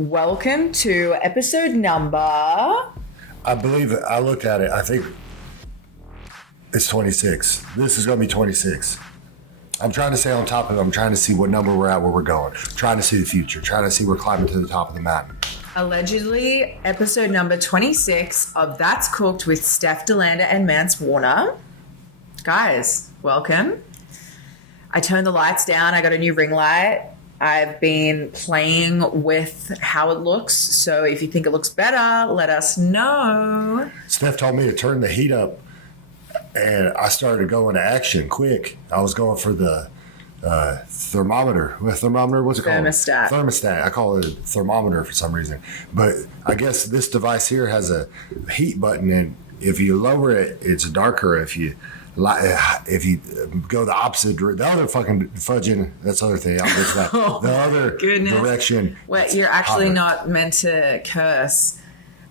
Welcome to episode number... I believe it. I looked at it. I think it's 26. This is going to be 26. I'm trying to stay on top of it. I'm trying to see what number we're at, where we're going. Trying to see the future. Trying to see we're climbing to the top of the mountain. Allegedly, episode number 26 of That's Cooked with Steph and Mance Warner. Guys, welcome. I turned the lights down. I got a new ring light. I've been playing with how it looks. So if you think it looks better, let us know. Steph told me to turn the heat up, and I started going to action quick. I was going for the thermometer. What's it called? Thermostat. I call it a thermometer for some reason. But I guess this device here has a heat button, and if you lower it, it's darker. If you go the opposite direction, the other fucking fudging, that's the other thing. I'll get to that. The other direction. Wait, you're actually not meant to curse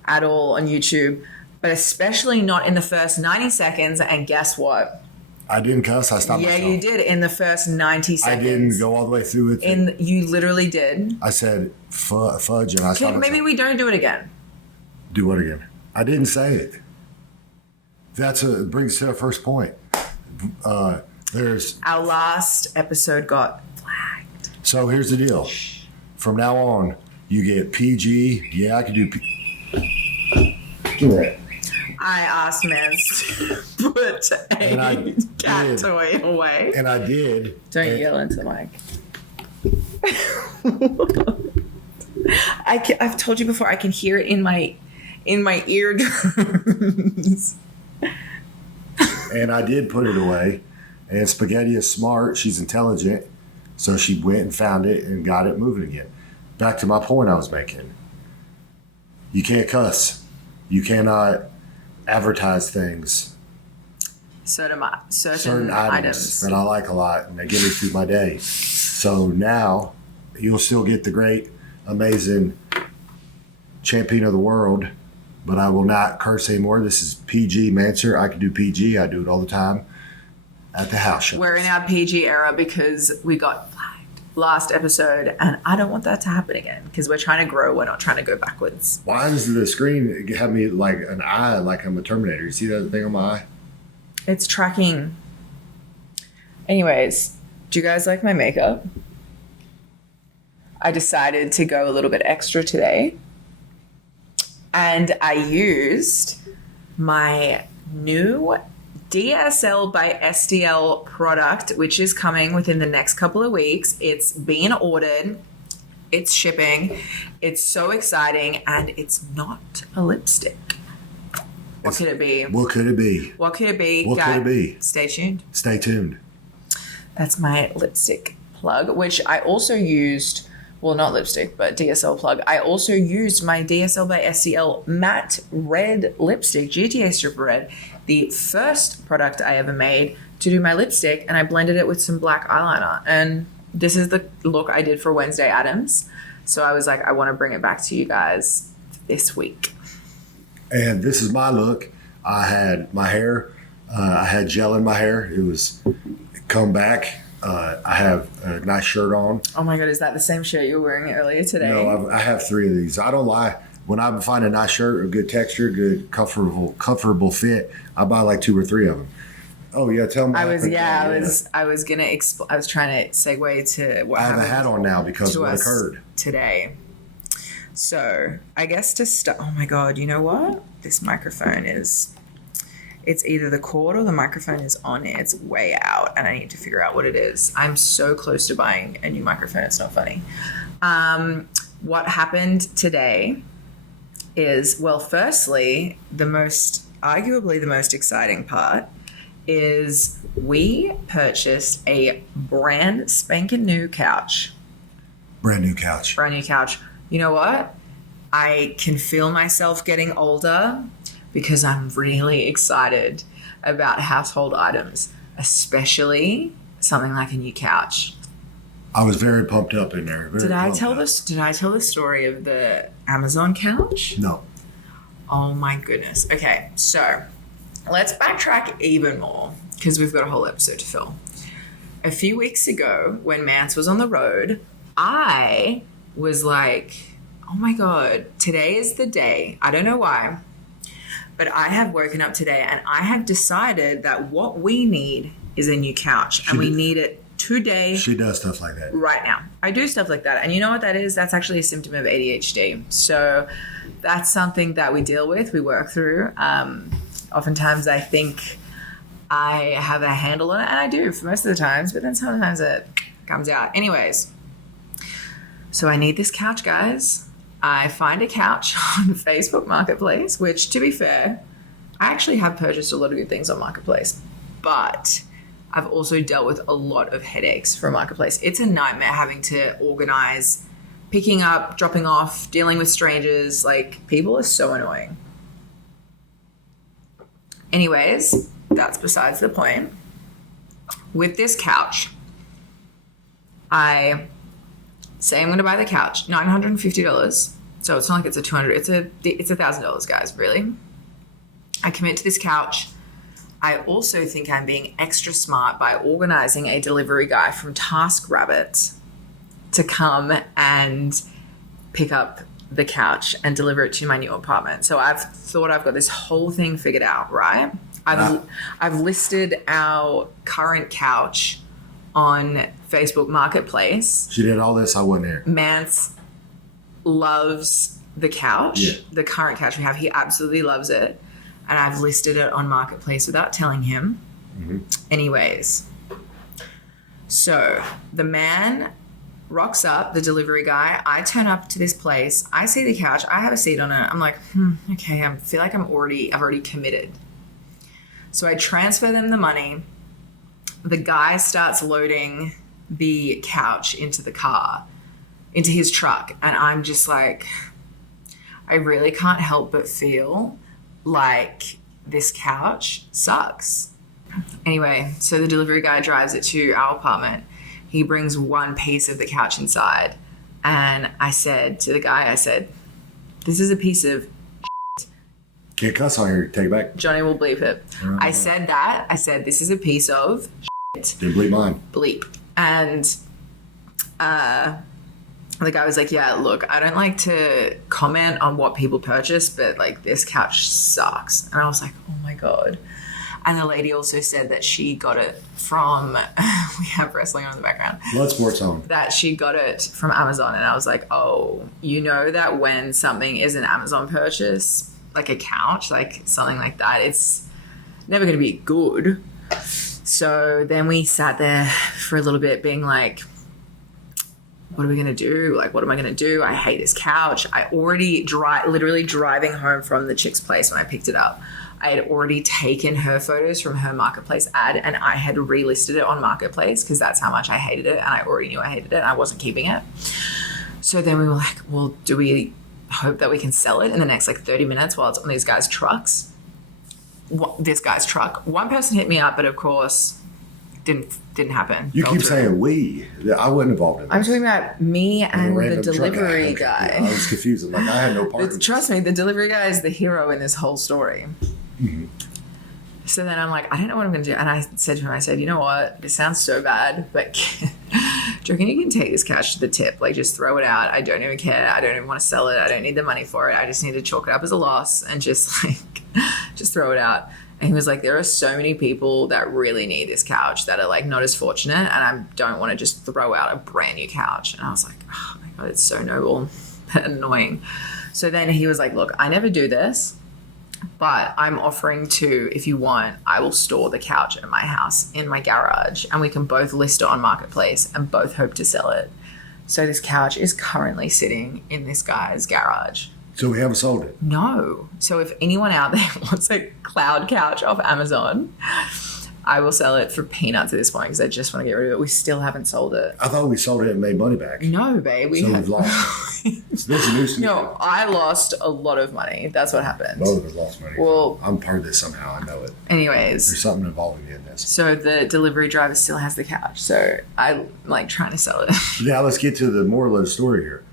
at all on YouTube, but especially not in the first 90 seconds. And guess what? I didn't cuss. I stopped myself. Yeah, you did in the first 90 seconds. I didn't go all the way through it. You literally did. I said fudge, and I stopped myself. Maybe we don't do it again. Do what again? I didn't say it. It brings us to our first point. There's our last episode got flagged. So here's the deal. From now on, you get PG. Yeah, I can do I asked Mance to put a cat toy away. And I did. Don't yell into the mic. I've told you before, I can hear it in my eardrums. And I did put it away. And Spaghetti is smart. She's intelligent. So she went and found it and got it moving again. Back to my point I was making. You can't cuss. You cannot advertise things. Certain items that I like a lot, and they get me through my day. So now you'll still get the great, amazing champion of the world, but I will not curse anymore. This is PG Mancer. I can do PG. I do it all the time at the house shows. We're in our PG era because we got flagged last episode, and I don't want that to happen again because we're trying to grow. We're not trying to go backwards. Why does the screen have me like an eye, like I'm a Terminator? You see that thing on my eye? It's tracking. Anyways, do you guys like my makeup? I decided to go a little bit extra today. And I used my new DSL by SDL product, which is coming within the next couple of weeks. It's being ordered. It's shipping. It's so exciting. And it's not a lipstick. What could it be? What could it be? What could it be? What could it be? Stay tuned. Stay tuned. That's my lipstick plug, which I also used... Well, not lipstick, but DSL plug. I also used my DSL by SCL matte red lipstick, GTA Strip Red, the first product I ever made to do my lipstick, and I blended it with some black eyeliner. And this is the look I did for Wednesday Addams. So I was like, I want to bring it back to you guys this week. And this is my look. I had my hair, I had gel in my hair. It was come back. I have a nice shirt on. Oh my God, is that the same shirt you were wearing earlier today? No, I have 3 of these. I don't lie. When I find a nice shirt, a good texture, good comfortable fit, I buy like 2 or 3 of them. Oh yeah, tell me. I was trying to segue to what I have happened. A hat on now because of what occurred today. So I guess to start. Oh my God, you know what? This microphone is. It's either the cord or the microphone is on. It's way out, and I need to figure out what it is. I'm so close to buying a new microphone. It's not funny. What happened today is, well, firstly, arguably the most exciting part is we purchased a brand spanking new couch. Brand new couch. You know what? I can feel myself getting older, because I'm really excited about household items, especially something like a new couch. I was very pumped up in there. Did I tell the story of the Amazon couch? No. Oh my goodness. Okay, so let's backtrack even more because we've got a whole episode to fill. A few weeks ago when Mance was on the road, I was like, oh my God, today is the day. I don't know why, but I have woken up today and I have decided that what we need is a new couch, and we need it today. She does stuff like that. Right now. I do stuff like that. And you know what that is? That's actually a symptom of ADHD. So that's something that we deal with, we work through. Oftentimes I think I have a handle on it, and I do for most of the times, but then sometimes it comes out. Anyways, so I need this couch, guys. I find a couch on Facebook Marketplace, which, to be fair, I actually have purchased a lot of good things on Marketplace, but I've also dealt with a lot of headaches from Marketplace. It's a nightmare having to organize, picking up, dropping off, dealing with strangers. Like, people are so annoying. Anyways, that's besides the point. With this couch, I say I'm going to buy the couch, $950. So it's not like it's a $200, it's $1,000, guys, really. I commit to this couch. I also think I'm being extra smart by organizing a delivery guy from TaskRabbit to come and pick up the couch and deliver it to my new apartment. So I've thought I've got this whole thing figured out, right? I've listed our current couch on Facebook Marketplace. She did all this. I wasn't there. Mance loves the couch, the current couch we have. He absolutely loves it. And I've listed it on Marketplace without telling him. Mm-hmm. Anyways, so the man rocks up, the delivery guy. I turn up to this place. I see the couch. I have a seat on it. I'm like, okay, I feel like I've already committed. So I transfer them the money. The guy starts loading the couch into the car, into his truck. And I'm just like, I really can't help but feel like this couch sucks. Anyway, so the delivery guy drives it to our apartment. He brings one piece of the couch inside. And I said to the guy, this is a piece of shit. Can't cuss on here. Take it back. Johnny will bleep it. I said that. I said, this is a piece of shit. Didn't bleep mine. Bleep. And the guy was like, yeah, look, I don't like to comment on what people purchase, but like this couch sucks. And I was like, oh my God. And the lady also said that she got it from, we have wrestling on in the background. Blood sports on. That she got it from Amazon. And I was like, oh, you know that when something is an Amazon purchase, like a couch, like something like that, it's never going to be good. So then we sat there for a little bit being like, what are we going to do? Like, what am I going to do? I hate this couch. I already literally driving home from the chick's place when I picked it up, I had already taken her photos from her Marketplace ad and I had relisted it on Marketplace because that's how much I hated it. And I already knew I hated it and I wasn't keeping it. So then we were like, well, do we hope that we can sell it in the next like 30 minutes while it's on these guys' trucks? This guy's truck. One person hit me up, but of course didn't happen. You keep saying we. I wasn't involved in this. I'm talking about me and the delivery guy. I was confused. I'm like, I had no part of it. Trust me, the delivery guy is the hero in this whole story. Mm-hmm. So then I'm like, I don't know what I'm going to do. And I said to him, you know what? This sounds so bad, but do you reckon you can take this cash to the tip? Like, just throw it out. I don't even care. I don't even want to sell it. I don't need the money for it. I just need to chalk it up as a loss and just throw it out. And he was like, there are so many people that really need this couch that are like not as fortunate, and I don't want to just throw out a brand new couch. And I was like, oh my God, it's so noble but annoying. So then he was like, look, I never do this, but I'm offering to, if you want, I will store the couch at my house in my garage and we can both list it on Marketplace and both hope to sell it. So this couch is currently sitting in this guy's garage. So we haven't sold it? No. So if anyone out there wants a cloud couch off Amazon, I will sell it for peanuts at this point because I just want to get rid of it. We still haven't sold it. I thought we sold it and made money back. No, babe. We've lost. So this is news to me. No, I lost a lot of money. That's what happened. Both of us lost money. Well, I'm part of this somehow. I know it. Anyways. There's something involving me in this. So the delivery driver still has the couch. So I'm like trying to sell it. Now let's get to the moral of the story here.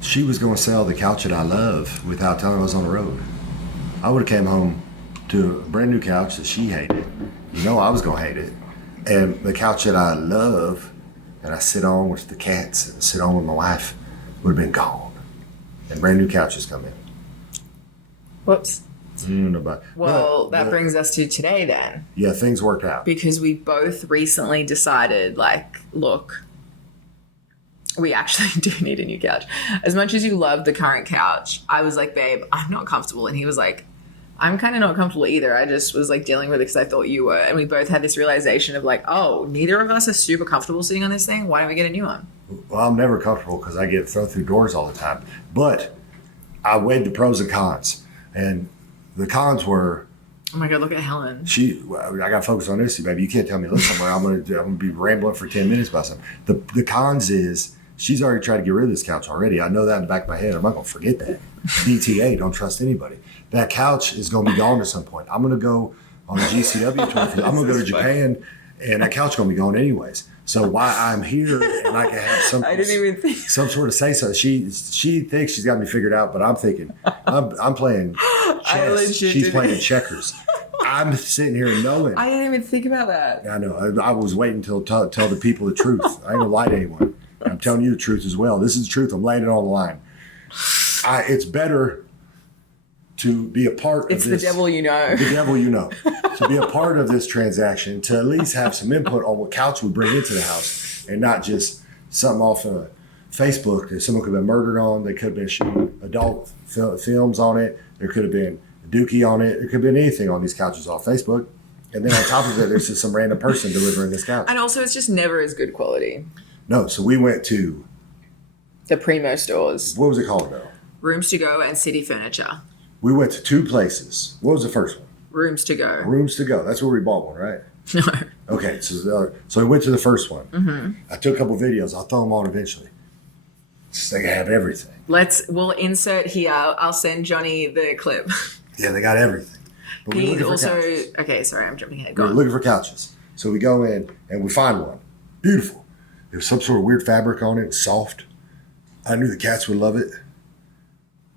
She was going to sell the couch that I love without telling me I was on the road. I would have came home to a brand new couch that she hated. You know I was going to hate it. And the couch that I love and I sit on with the cats and sit on with my wife, would have been gone. And brand new couches come in. Whoops. Nobody. Well, that brings us to today then. Yeah, things worked out. Because we both recently decided, like, look, we actually do need a new couch. As much as you love the current couch, I was like, babe, I'm not comfortable. And he was like, I'm kind of not comfortable either. I just was like dealing with it because I thought you were. And we both had this realization of like, oh, neither of us are super comfortable sitting on this thing. Why don't we get a new one? Well, I'm never comfortable because I get thrown through doors all the time. But I weighed the pros and cons. And the cons were, oh my God, look at Helen. I got to focus on this, baby. You can't tell me to look somewhere. I'm gonna be rambling for 10 minutes about something. The cons is she's already tried to get rid of this couch already. I know that in the back of my head. I'm not gonna forget that. DTA, don't trust anybody. That couch is gonna be gone at some point. I'm gonna go on a GCW tour. I'm gonna go to Japan, and that couch is gonna be gone anyways. So why I'm here and I can have some. I didn't even think. Some sort of say so. She thinks she's got me figured out, but I'm thinking I'm playing chess. She's playing checkers. I'm sitting here knowing. I didn't even think about that. I know. I was waiting till tell the people the truth. I ain't gonna lie to anyone. I'm telling you the truth as well. This is the truth. I'm laying it on the line. It's better to be a part of this. It's the devil you know. The devil you know. To be a part of this transaction, to at least have some input on what couch we bring into the house and not just something off of Facebook that someone could have been murdered on. They could have been shooting adult films on it. There could have been a dookie on it. There could have been anything on these couches off Facebook. And then on top of it, there's just some random person delivering this couch. And also, it's just never as good quality. No, so we went to the Primo stores. What was it called though? Rooms to Go and City Furniture. We went to two places. What was the first one? Rooms to Go. Rooms to Go. That's where we bought one, right? No. Okay, so we went to the first one. Mm-hmm. I took a couple videos. I'll throw them on eventually. So they have everything. We'll insert here. I'll send Johnny the clip. Yeah, they got everything. But He also. Okay, sorry, I'm jumping ahead. Go We're on. looking for couches. So we go in and we find one. Beautiful. There's some sort of weird fabric on it. It was soft. I knew the cats would love it.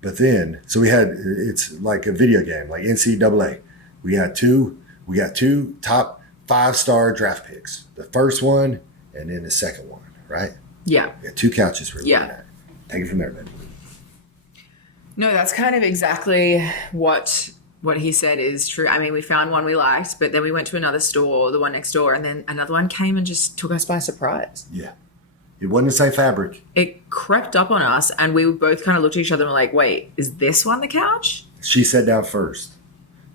But then, so it's like a video game, like NCAA. We got two top 5-star draft picks. The first one and then the second one, right? Yeah. We got two couches we're looking at. Take it from there, baby. No, that's kind of exactly what he said is true. I mean, we found one we liked, but then we went to another store, the one next door, and then another one came and just took us by surprise. Yeah. It wasn't the same fabric. It crept up on us, and we both kind of looked at each other and were like, wait, is this one the couch? She sat down first,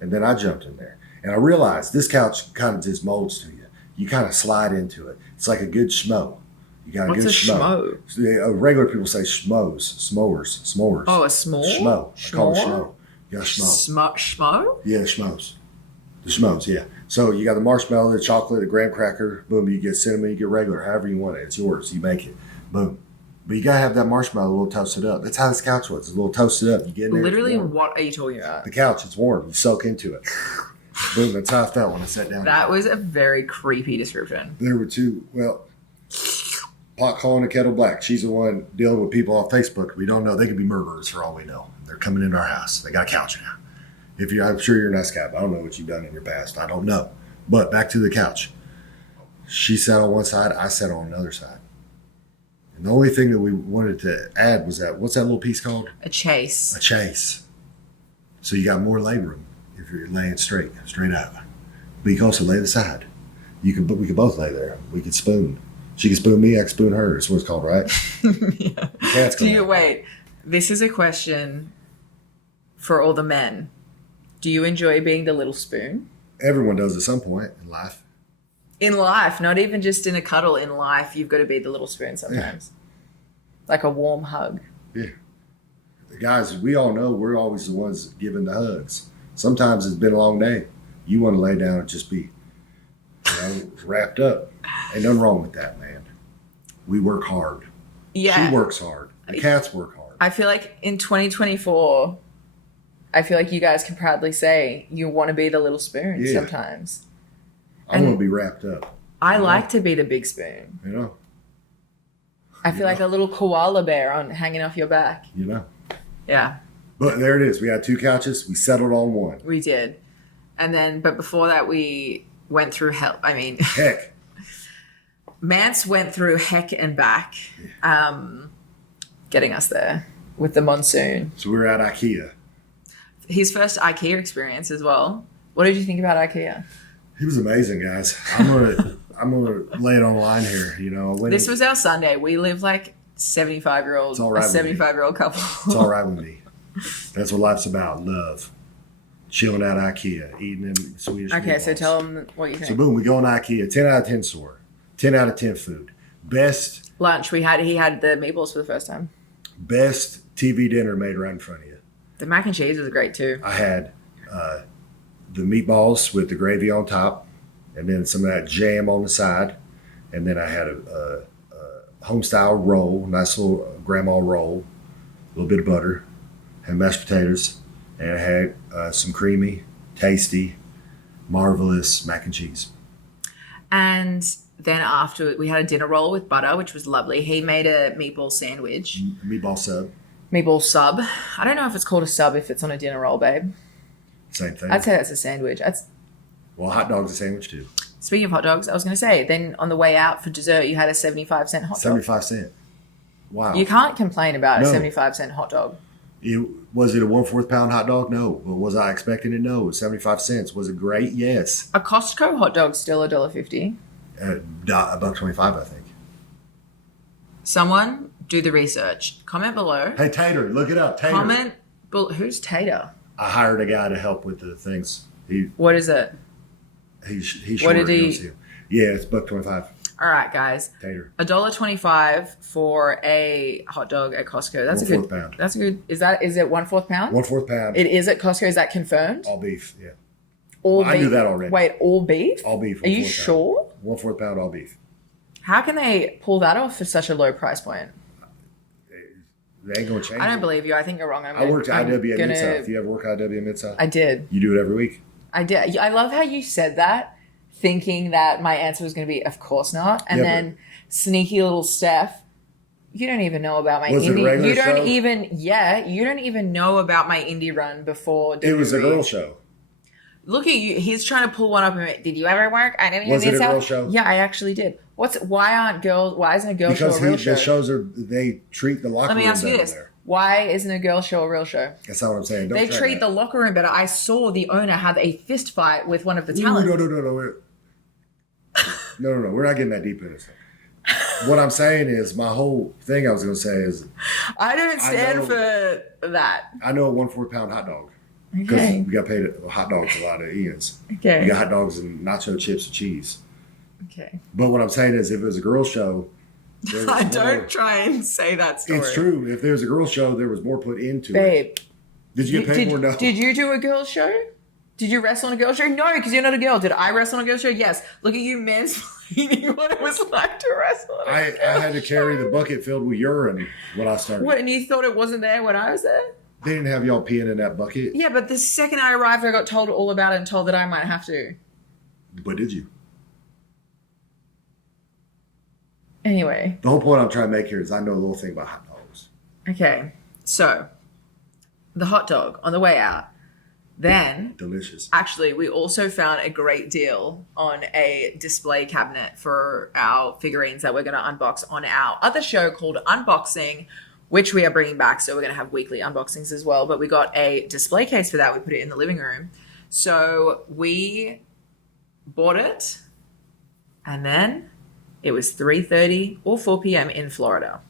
and then I jumped in there. And I realized this couch kind of just molds to you. You kind of slide into it. It's like a good schmo. You got a What's good a schmo? Regular people say s'mores. Oh, a s'more? Schmo. I call it schmo. You got schmo. Schmo? Yeah, schmoes. The schmoes, yeah. So you got the marshmallow, the chocolate, the graham cracker. Boom, you get cinnamon, you get regular, however you want it. It's yours. You make it. Boom. But you got to have that marshmallow a little toasted up. That's how this couch was. It's a little toasted up. You get in there. Literally, what are you talking about? The couch, it's warm. You soak into it. Boom, that's how I felt when I sat down. That was a very creepy description. There were two, pot calling a kettle black. She's the one dealing with people on Facebook. We don't know. They could be murderers for all we know. They're coming into our house. They got a couch now. I'm sure you're a nice guy, but I don't know what you've done in your past. I don't know. But back to the couch. She sat on one side. I sat on another side. And the only thing that we wanted to add was what's that little piece called? A chase. A chase. So you got more leg room if you're laying straight up. But you can also lay to the side. We could both lay there. We could spoon. She could spoon me, I could spoon her. That's what it's called, right? Yeah. Wait, this is a question for all the men. Do you enjoy being the little spoon? Everyone does at some point in life. In life, not even just in a cuddle. In life, you've got to be the little spoon sometimes. Yeah. Like a warm hug. Yeah. The guys, we all know we're always the ones giving the hugs. Sometimes it's been a long day. You want to lay down and just be wrapped up. Ain't nothing wrong with that, man. We work hard. Yeah. She works hard. The cats work hard. I feel like in 2024, I feel like you guys can proudly say you want to be the little spoon sometimes. I want to be wrapped up. I like to be the big spoon. You know? I feel like a little koala bear hanging off your back. You know? Yeah. But there it is. We had two couches. We settled on one. We did. And then, but before that, we went through hell. I mean, heck. Mance went through heck and back, getting us there with the monsoon. So we were at Ikea. His first Ikea experience as well. What did you think about Ikea? He was amazing, guys. I'm gonna lay it on the line here. You know, This was our Sunday. We live like 75-year-old, It's all right a with me. 75-year-old couple. It's all right with me. That's what life's about. Love. Chilling at Ikea, eating them Swedish Okay, so meatballs. tell them what you think. So boom, we go on Ikea. 10 out of 10 store. 10 out of 10 food. Best Lunch. He had the meatballs for the first time. TV dinner made right in front of you. The mac and cheese was great too. I had the meatballs with the gravy on top, and then some of that jam on the side, and then I had a home style roll, nice little grandma roll, a little bit of butter, had mashed potatoes, and I had some creamy, tasty, marvelous mac and cheese. And then after we had a dinner roll with butter, which was lovely. He made a meatball sandwich. Meatball sub, Meatball sub. I don't know if it's called a sub if it's on a dinner roll, babe. same thing. I'd say that's a sandwich. Well, hot dog's a sandwich too. Speaking of hot dogs, I was going to say, then on the way out for dessert, you had a 75-cent hot dog. 75 cents. Wow. You can't complain about No. a 75-cent hot dog. Was it a 1/4 pound hot dog? No. Well, was I expecting it? No. 75 cents. Was it great? Yes. A Costco hot dog's still $1.50. $1.25, I think. Someone do the research. Comment below. Hey, Tater, look it up. Tater. Who's Tater? I hired a guy to help with the things. What is it? He's short. What did you he- don't see him. Yeah, it's $1.25. All right, guys. Tater. $1.25 for a hot dog at Costco. That's a 1/4 good pound. That's a good. Is it 1/4 pound? 1/4 pound. It is at Costco. Is that confirmed? All beef. Yeah. All I knew that already. Wait, all beef? All beef. Are you 1/4 sure? pound. 1/4 pound all beef. How can they pull that off for such a low price point? They ain't gonna change. I don't it. believe you. I think you're wrong. I worked at I'm IW at gonna- Mid-South. You ever work at IW at Mid-South? I did. You do it every week. I did. I love how you said that, thinking that my answer was going to be, of course not. And Yeah, then sneaky little Steph, you don't even know about my Was it a indie. regular You don't show? you don't even know about my indie run before. It was a WWE. girl show. Look at you. He's trying to pull one up. And did you ever work? I didn't. Was it a South? girl show? Yeah, I actually did. Why isn't a girl Because show a real the show? shows they treat the locker Let me room ask you better this: there. why isn't a girl show a real show? That's not what I'm saying. Don't They try treat that. the locker room better. I saw the owner have a fist fight with one of the Ooh, talents. No. No. We're not getting that deep into this. What I'm saying is, my whole thing I was going to say is, I don't stand know. for that. I know a 1/4 pound hot dog because Okay. we got paid at hot dogs a lot of Ian's. Okay. We got hot dogs and nacho chips and cheese. Okay. But what I'm saying is, if it was a girl show, there was I more- don't try and say that story. It's true. If there was a girl show, there was more put into it. Babe, Did you get paid more? No. did you do a girl show? Did you wrestle on a girl show? No, because you're not a girl. Did I wrestle on a girl show? Yes. Look at you mansplaining what it was like to wrestle on a I girl had to carry the bucket filled with urine when I started. What, and you thought it wasn't there when I was there? They didn't have y'all peeing in that bucket. Yeah, but the second I arrived, I got told all about it and told that I might have to. But did you? Anyway, The whole point I'm trying to make here is I know a little thing about hot dogs. okay. So, the hot dog on the way out. Then Delicious. actually, we also found a great deal on a display cabinet for our figurines that we're going to unbox on our other show called Unboxing, which we are bringing back. So we're going to have weekly unboxings as well. But we got a display case for that. We put it in the living room. So we bought it, and then it was 3:30 or 4 p.m. in Florida.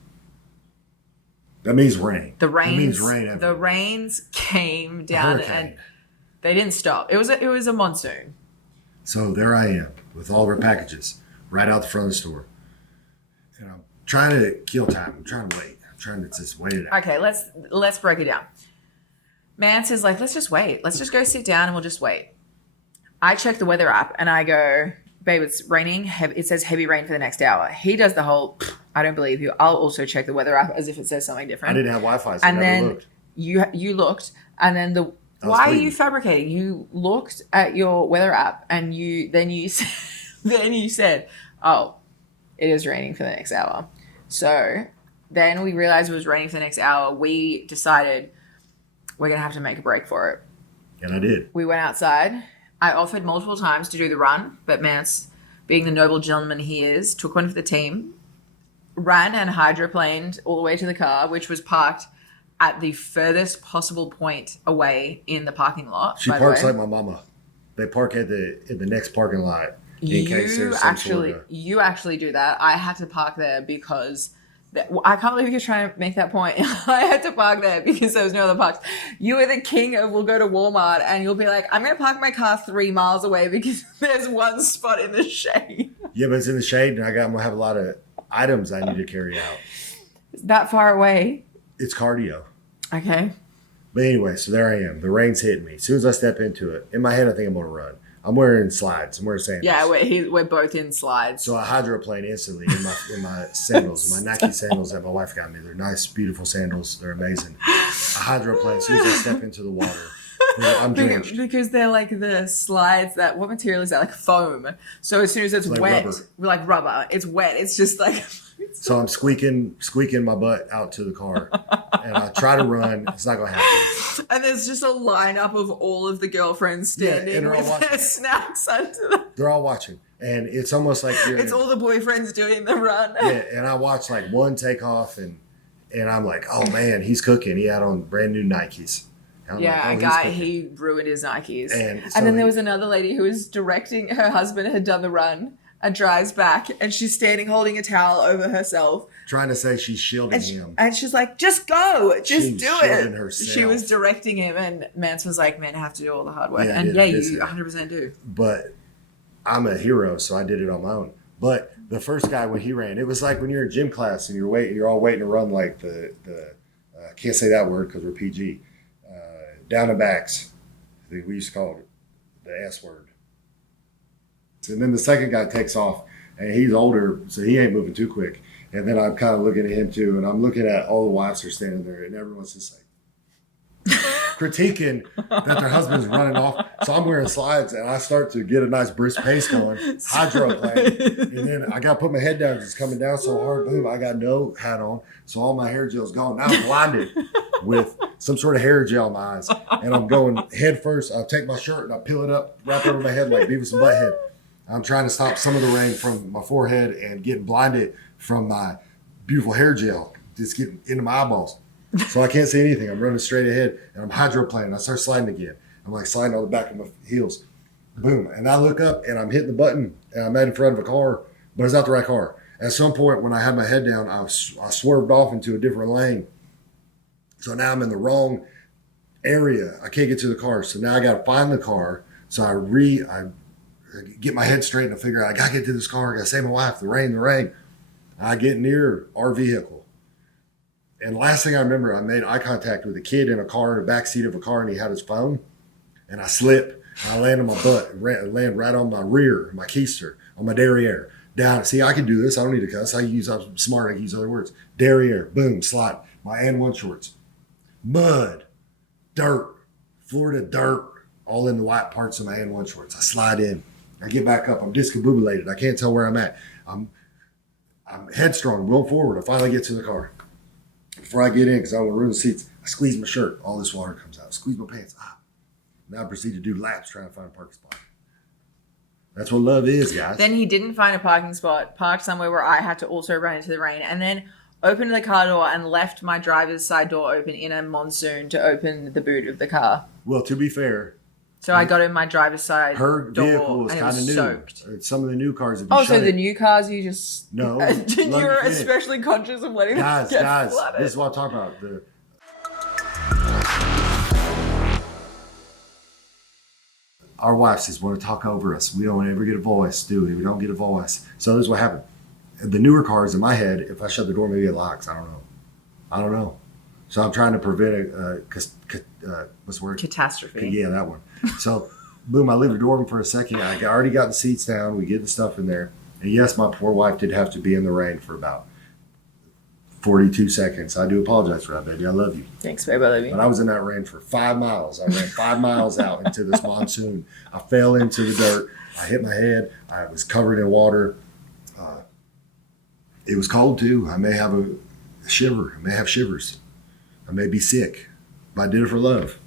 That means rain. The That means rains, rain. the everywhere. rains came down Hurricane. and they didn't stop. It was a monsoon. So there I am with all of our packages right out the front of the store. And I'm trying to kill time. I'm trying to wait. I'm trying to just wait it out. Okay, let's break it down. Mance is like, let's just wait. Let's just go sit down and we'll just wait. I check the weather app and I go, babe, it's raining. It says heavy rain for the next hour. He does the whole, I don't believe you. I'll also check the weather app as if it says something I different. didn't have Wi-Fi, so I And never then looked. you looked, and then was why are tweeting. you fabricating? You looked at your weather app and then you said, oh, it is raining for the next hour. So then we realized it was raining for the next hour. We decided we're going to have to make a break for it. And I did. We went outside. I offered multiple times to do the run, but Mance being the noble gentleman he is, took one for the team, ran and hydroplaned all the way to the car, which was parked at the furthest possible point away in the parking lot. She parks like my mama. They park at the next parking lot in case there's some sort of... You actually do that. I had to park there because... I can't believe you're trying to make that point. I had to park there because there was no other parks. You are the king of we'll go to Walmart and you'll be like, I'm going to park my car 3 miles away because there's one spot in the shade. Yeah, but it's in the shade and I'm going to have a lot of items I need to carry out. Is that far away? It's cardio. Okay. But anyway, so there I am. The rain's hitting me. As soon as I step into it, in my head, I think I'm going to run. I'm wearing slides. I'm wearing sandals. Yeah, we're both in slides. So I hydroplane instantly in my sandals, my Nike sandals that my wife got me. They're nice, beautiful sandals. They're amazing. I hydroplane as soon as I step into the water. I'm drenched. Because they're like the slides that, what material is that? Like foam. So as soon as it's like wet, rubber. Like rubber, it's wet. It's just like... So I'm squeaking my butt out to the car. And I try to run. It's not going to happen. And there's just a lineup of all of the girlfriends standing with their snacks under them. They're all watching. And it's almost like it's all the boyfriends doing the run. Yeah, and I watch like one take off and I'm like, oh man, he's cooking. He had on brand new Nikes. Yeah, like, a guy, he ruined his Nikes. And then there was another lady who was directing, her husband had done the run and drives back and she's standing holding a towel over herself. Trying to say she's shielding him. And she's like, just go, just do it. Herself. She was directing him and Mance was like, men have to do all the hard work. Yeah, and you 100% do. But I'm a hero, so I did it on my own. But the first guy, when he ran, it was like when you're in gym class and you're all waiting to run like the I can't say that word because we're PG. Down and backs. I think we used to call it the S word. And then the second guy takes off, and he's older, so he ain't moving too quick. And then I'm kind of looking at him too, and I'm looking at all the wives are standing there, and everyone's just like critiquing that their husband's running off. So I'm wearing slides, and I start to get a nice brisk pace going, hydroplane. And then I got to put my head down, it's coming down so hard. Boom, I got no hat on, so all my hair gel's gone. Now I'm blinded with some sort of hair gel in my eyes, and I'm going head first. I take my shirt and I peel it up, wrap it over my head like Beavis and Butthead. I'm trying to stop some of the rain from my forehead and getting blinded from my beautiful hair gel just getting into my eyeballs. So I can't see anything. I'm running straight ahead and I'm hydroplaning. I start sliding again. I'm like sliding on the back of my heels. Boom. And I look up and I'm hitting the button and I'm in front of a car, but it's not the right car. At some point when I had my head down, I swerved off into a different lane. So now I'm in the wrong area. I can't get to the car. So now I got to find the car. So I get my head straight and I figure out I got to get to this car. I got to save my wife. The rain. I get near our vehicle. And last thing I remember, I made eye contact with a kid in a car in the back seat of a car and he had his phone. And I slip and I land on my butt, land right on my rear, my keister, on my derriere. Down. See, I can do this. I don't need to cuss. I'm smart. I can use other words. Derriere. Boom. Slide. My and1 shorts. Mud. Dirt. Florida dirt. All in the white parts of my and1 shorts. I slide in. I get back up. I'm discombobulated. I can't tell where I'm at. I'm headstrong, going forward. I finally get to the car. Before I get in, because I want to ruin the seats, I squeeze my shirt. All this water comes out. Squeeze my pants. Now I proceed to do laps trying to find a parking spot. That's what love is, guys. Then he didn't find a parking spot, parked somewhere where I had to also run into the rain, and then opened the car door and left my driver's side door open in a monsoon to open the boot of the car. Well, to be fair, so I got in my driver's side her door vehicle was kind of new. Soaked. Some of the new cars have been so the new cars you just... No. You're especially conscious of letting them get flooded. This is what I'm talking about. Our wives just want to talk over us. We don't ever get a voice, do we? We don't get a voice. So this is what happened. The newer cars in my head, if I shut the door, maybe it locks. I don't know. So I'm trying to prevent what's the word? Catastrophe. Yeah, that one. So, boom, I leave the door open for a second. I already got the seats down. We get the stuff in there. And yes, my poor wife did have to be in the rain for about 42 seconds. I do apologize for that, baby. I love you. Thanks, baby. I love you. But I was in that rain for 5 miles. I ran 5 miles out into this monsoon. I fell into the dirt. I hit my head. I was covered in water. It was cold, too. I may have a shiver. I may have shivers. I may be sick. But I did it for love.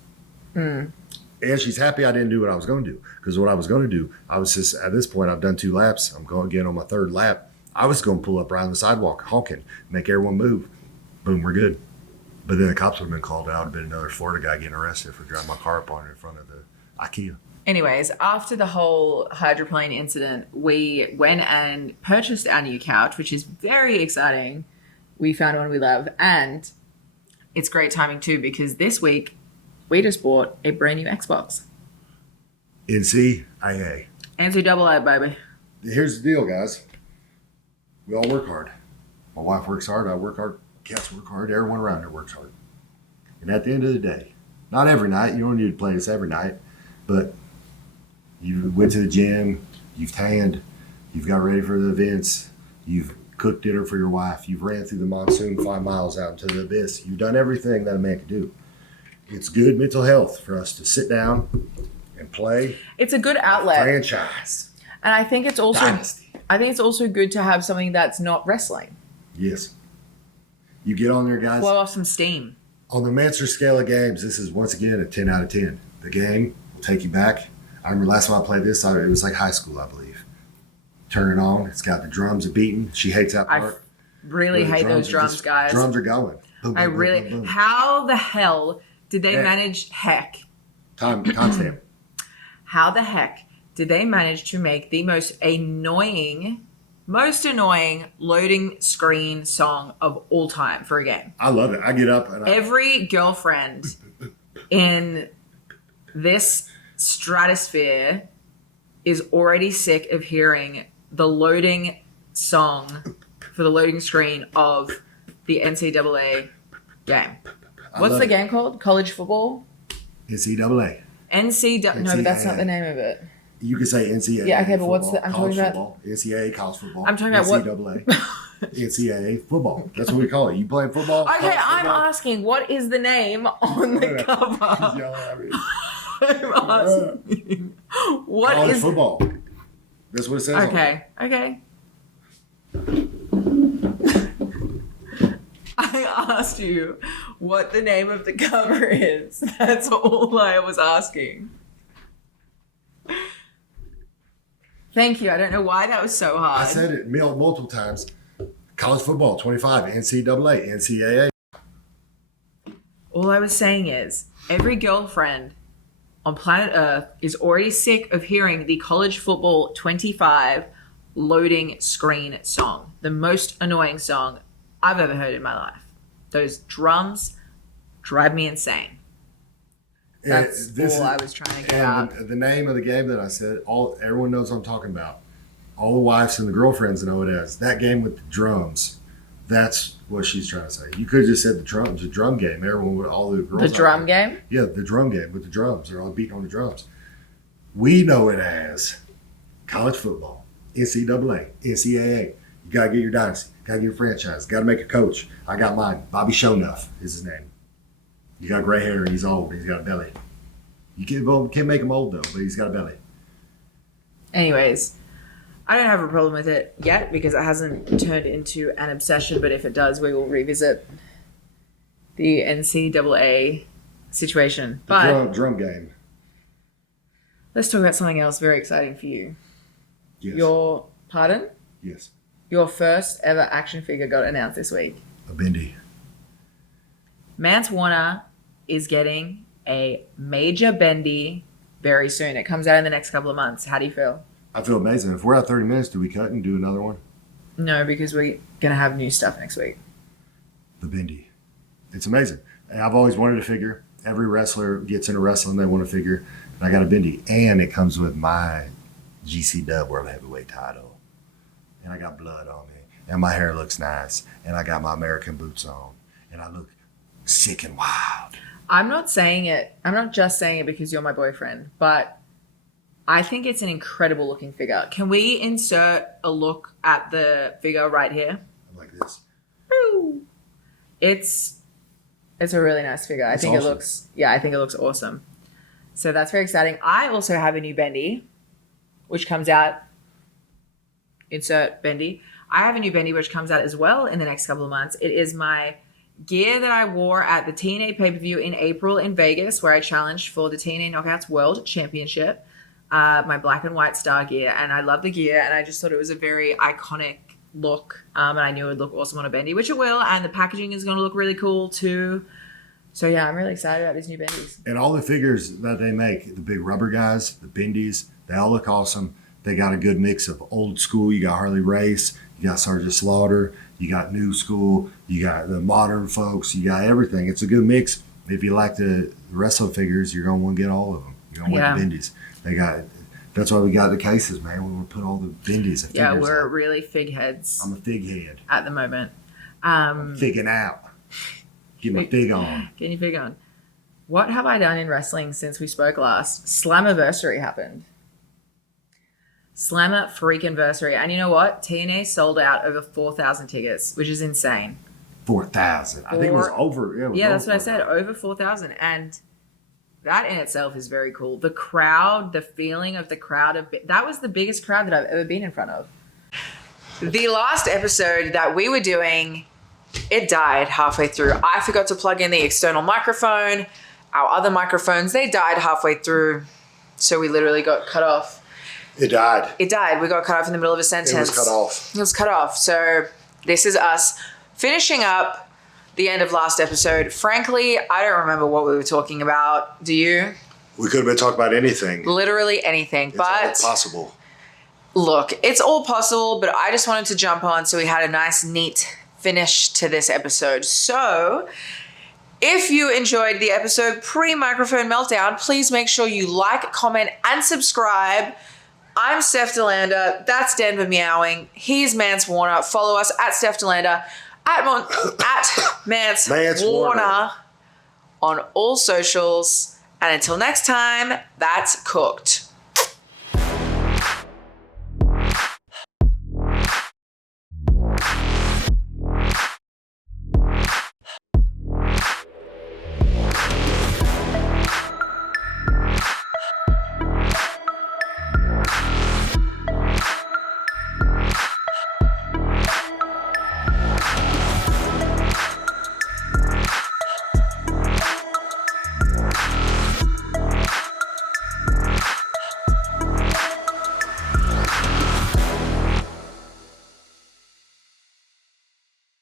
And she's happy I didn't do what I was going to do. Because what I was going to do, I was just, at this point, I've done 2 laps. I'm going to get on my 3rd lap. I was going to pull up around the sidewalk, honking, make everyone move. Boom, we're good. But then the cops would have been called out. It would have been another Florida guy getting arrested for driving my car up on it in front of the Ikea. Anyways, after the whole hydroplane incident, we went and purchased our new couch, which is very exciting. We found one we love. And it's great timing too, because this week we just bought a brand new Xbox. NCAA. NCAA, baby. Here's the deal, guys. We all work hard. My wife works hard. I work hard. Cats work hard. Everyone around here works hard. And at the end of the day, not every night. You don't need to play this every night. But you went to the gym. You've tanned. You've got ready for the events. You've cooked dinner for your wife. You've ran through the monsoon 5 miles out into the abyss. You've done everything that a man can do. It's good mental health for us to sit down and play. It's a good outlet. Franchise. And I think it's also Dynasty. I think it's also good to have something that's not wrestling. Yes. You get on there, guys. Blow off some steam. On the Mancer scale of games, this is once again a 10 out of 10. The game will take you back. I remember last time I played this, it was like high school, I believe. Turn it on. It's got the drums a beating. She hates that part. Really hate those drums, guys. Drums are going. Boom, I boom, really. boom, boom, boom. How the hell did they manage? Timestamp. How the heck did they manage to make the most annoying loading screen song of all time for a game? I love it. I get up and Every girlfriend in this stratosphere is already sick of hearing the loading song for the loading screen of the NCAA game. What's the game called? College football? NCAA. No, but that's not the name of it. You can say NCAA. Yeah, okay, but football, what's the? I'm talking about football, NCAA college football. I'm talking about what? NCAA. NCAA football. That's what we call it. You playing football? Okay, I'm asking, what is the name on the cover? I'm asking, what college is football? That's what it says. Okay. I asked you what the name of the cover is. That's all I was asking. Thank you. I don't know why that was so hard. I said it multiple times. College football, 25, NCAA, NCAA. All I was saying is every girlfriend on planet Earth is already sick of hearing the college football 25 loading screen song. The most annoying song I've ever heard in my life. Those drums drive me insane. That's all I was trying to get out. The name of the game that I said, everyone knows what I'm talking about. All the wives and the girlfriends know it as. That game with the drums. That's what she's trying to say. You could have just said the drums, the drum game. Everyone would, all the girls. The drum game? Yeah, the drum game with the drums. They're all beating on the drums. We know it as college football, NCAA, NCAA. You got to get your dynasty. Got to get your franchise. Got to make a coach. I got mine. Bobby Shownuff is his name. He's got gray hair and he's old. He's got a belly. You can't make him old though, but he's got a belly. Anyways, I don't have a problem with it yet because it hasn't turned into an obsession, but if it does, we will revisit the NCAA situation. But Drum game. let's talk about something else very exciting for you. Yes. Pardon? Yes. Your first ever action figure got announced this week. A Bendie. Mance Warner is getting a Major Bendie very soon. It comes out in the next couple of months. How do you feel? I feel amazing. If we're at 30 minutes, do we cut and do another one? No, because we're going to have new stuff next week. The Bendie. It's amazing. And I've always wanted a figure. Every wrestler gets into wrestling, they want a figure. And I got a Bendie. And it comes with my GCW World Heavyweight title. And I got blood on me. And my hair looks nice. And I got my American boots on. And I look sick and wild. I'm not saying it. I'm not just saying it because you're my boyfriend, but I think it's an incredible looking figure. Can we insert a look at the figure right here? I'm like this. Woo! It's a really nice figure. I think it looks awesome. So that's very exciting. I also have a new Bendie, which comes out. Insert Bendie. I have a new Bendie which comes out as well in the next couple of months. It is my gear that I wore at the TNA pay-per-view in April in Vegas, where I challenged for the TNA Knockouts World Championship. My black and white star gear, and I love the gear, and I just thought it was a very iconic look, and I knew it would look awesome on a bendy, which it will, and the packaging is going to look really cool too. So yeah, I'm really excited about these new bendies. And all the figures that they make, the big rubber guys, the bendies, they all look awesome. They got a good mix of old school. You got Harley Race, you got Sergeant Slaughter, you got new school, you got the modern folks, you got everything. It's a good mix. If you like the wrestling figures, you're gonna want to get all of them. You're gonna want the bendies. They got. That's why we got the cases, man. We put all the bendies and figures. Yeah, we're out. really fig heads. I'm a fig head At the moment. Figging out. Get my fig on. Get your fig on. What have I done in wrestling since we spoke last? Slammiversary happened. Slammer freakinversary. And you know what? TNA sold out over 4,000 tickets, which is insane. 4,000. I think it was over. Yeah, that's what I said. Over 4,000. And that in itself is very cool. The crowd, the feeling of the crowd. That was the biggest crowd that I've ever been in front of. The last episode that we were doing, it died halfway through. I forgot to plug in the external microphone. Our other microphones, they died halfway through. So we literally got cut off. It died. It died. We got cut off in the middle of a sentence. It was cut off. It was cut off. So this is us finishing up the end of last episode. Frankly, I don't remember what we were talking about. Do you? We could have been talking about anything. Literally anything. It's but all possible. Look, it's all possible, but I just wanted to jump on so we had a nice, neat finish to this episode. So if you enjoyed the episode pre-microphone meltdown, please make sure you like, comment, and subscribe. I'm Steph DeLanda. That's Denver Meowing. He's Mance Warner. Follow us at Steph DeLanda, at Mance Warner on all socials. And until next time, that's cooked.